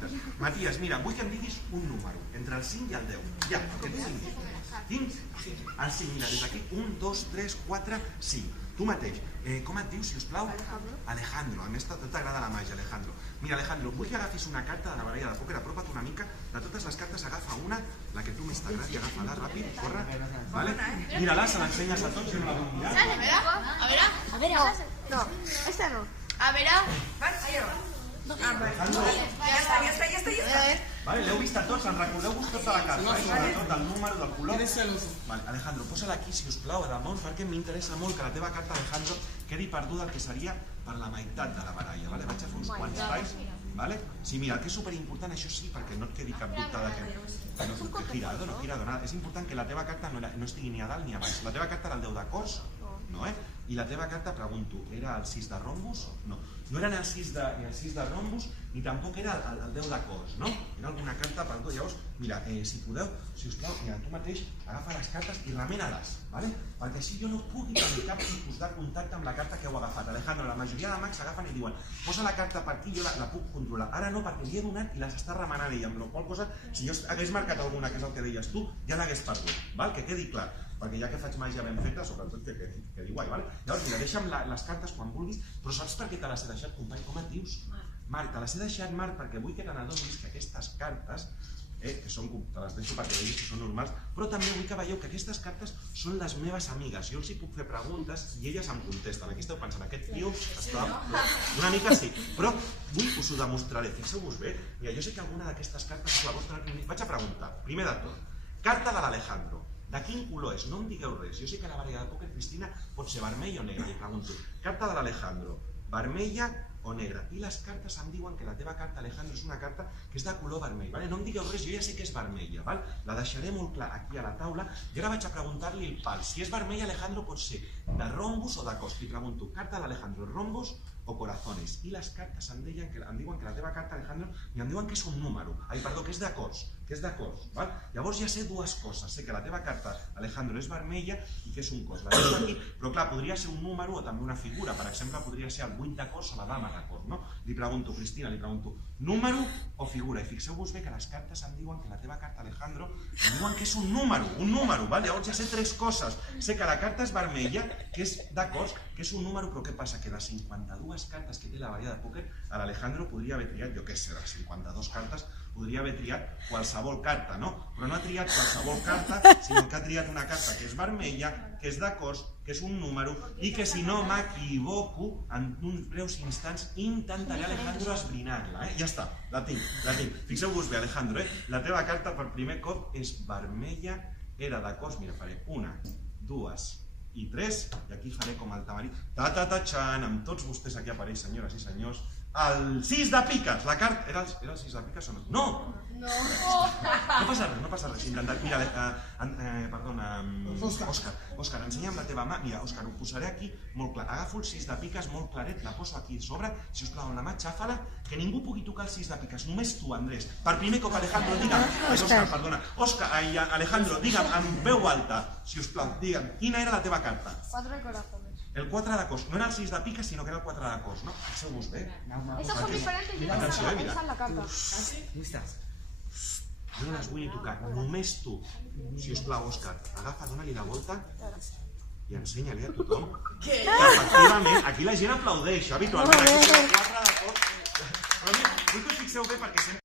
cartes. Matías, mira, vull que em diguis un número, entre el 5 i el 10. Ja, el que tu tinguis. Tinc? El 5, mira, des d'aquí, 1, 2, 3, 4, 5. Tu mateix. Com et dius, si us plau? Alejandro. A més, t'agrada la màgia, Alejandro. Mira, Alejandro, vull que agafis una carta de la baralla de pòquer, apropa't una mica, de totes les cartes agafa una, la que tu més t'agradi, agafa-la ràpid, corre. Mira-la, se l'ensenyes a tots, jo no la vull mirar. A ver, no, esta no. A ver, Alejandro, Ya está. vale, l'heu vist a tots, en recordeu-vos tota la carta, sobretot el número, del color. Vale, Alejandro, posa-la aquí, si us plau, damunt, perquè m'interessa molt que la teva carta, Alejandro, quedi perduda el que seria per la meitat de la baralla, vale? Vaig a fer uns quants talls, vale? Sí, mira, el que és superimportant, això sí, perquè no et quedi cap dubte de que girado, no girado, nada. És important que la teva carta no estigui ni a dalt ni a baix. La teva carta era el 10 de cors? No, I la teva carta, pregunto, era el 6 de rombus? No. No era ni el 6 de rombus, ni tampoc era el 10 de cors, no? Era alguna carta, perdó. Llavors, mira, si podeu, si us plau, mira, tu mateix agafa les cartes i remena-les, vale? Perquè així jo no pugui tenir cap tipus de contacte amb la carta que heu agafat. Alejandro, la majoria de mags agafen i diuen posa la carta per aquí, jo la puc controlar. Ara no, perquè li he donat i les està remenant ella, amb la qual cosa, si jo hagués marcat alguna, que és el que deies tu, ja l'hagués perdut, val? Que quedi clar. Perquè ja que faig màgia ben feta, sobretot que quedi guai, vale? Llavors, mira, deixa'm les cartes quan vulguis, però saps per què te les he deixat, company? Com et dius? Marc, te les he deixat, Marc, perquè vull que te n'adonis que aquestes cartes, que són, te les deixo perquè veus que són normals, però també vull que veieu que aquestes cartes són les meves amigues. Jo els hi puc fer preguntes i elles em contesten. Aquí esteu pensant, aquest tio està... Una mica sí, però us ho demostraré. Fixeu-vos bé. Mira, jo sé que alguna d'aquestes cartes és la vostra... Vaig a preguntar, primer de tot, carta de l'Alejandro. De quin color és? No em digueu res. Jo sé que la baralla de pòquer, Cristina, pot ser vermella o negra. Li pregunto, carta de l'Alejandro, vermella o negra? I les cartes em diuen que la teva carta, Alejandro, és una carta que és de color vermell. No em digueu res, jo ja sé que és vermella. La deixaré molt clar aquí a la taula i ara vaig a preguntar-li el pal. Si és vermella, Alejandro, pot ser de rombus o de cos. Li pregunto, carta de l'Alejandro, rombus o corazones? I les cartes em diuen que la teva carta, Alejandro, em diuen que és un número. Perdó, que és de cors. Llavors ja sé dues coses. Sé que la teva carta, Alejandro, és vermella i que és un cos. La deixo aquí, però clar, podria ser un número o també una figura. Per exemple, podria ser el 8 de cors o la dama de cors, no? Li pregunto, Cristina, número o figura? I fixeu-vos bé que les cartes em diuen que la teva carta, Alejandro, em diuen que és un número, Llavors ja sé tres coses. Sé que la carta és vermella, que és de cors, que és un número, però què passa? Que de 52 cartes que té la baralla de pòquer, l'Alejandro podria haver triat, jo què sé, de 52 cartes, podria haver triat qualsevol carta, no? Però no ha triat qualsevol carta, sinó que ha triat una carta que és vermella, que és de cors, que és un número, i que si no m'equivoco, en uns breus instants intentaré, Alejandro, esbrinar-la, Ja està, la tinc. Fixeu-vos bé, Alejandro, la teva carta per primer cop és vermella, era de cors, mira, faré 1, 2 i 3, i aquí faré com el tamarí, ta-ta-ta-txan, amb tots vostès aquí apareix, senyores i senyors, el 6 de piques, la carta... Era el 6 de piques o no? No! No passa res, intentat. Mira, perdona, Òscar, ensenya'm la teva mà. Mira, Òscar, ho posaré aquí molt clar. Agafo el 6 de piques molt claret, la poso aquí a sobre, si us plau, amb la mà, xafa-la, que ningú pugui tocar el 6 de piques, només tu, Andrés. Per primer cop, Alejandro, digue'm... Òscar, perdona. Òscar, Alejandro, digue'm amb veu alta, si us plau, digue'm, quina era la teva carta? 4 de corazones. El 4 de cos, no era el 6 de piques, sinó que era el 4 de cos, no? Fixeu-vos bé. Esas son diferentes y esa es la carta. Jo no les vull ni tocar, només tu. Si us plau, Òscar, agafa, dona-li la volta i ensenya-li a tothom que efectivament aquí la gent aplaudeix, habitualment. Aquí són 4 de cos. Però vull que us fixeu bé perquè sempre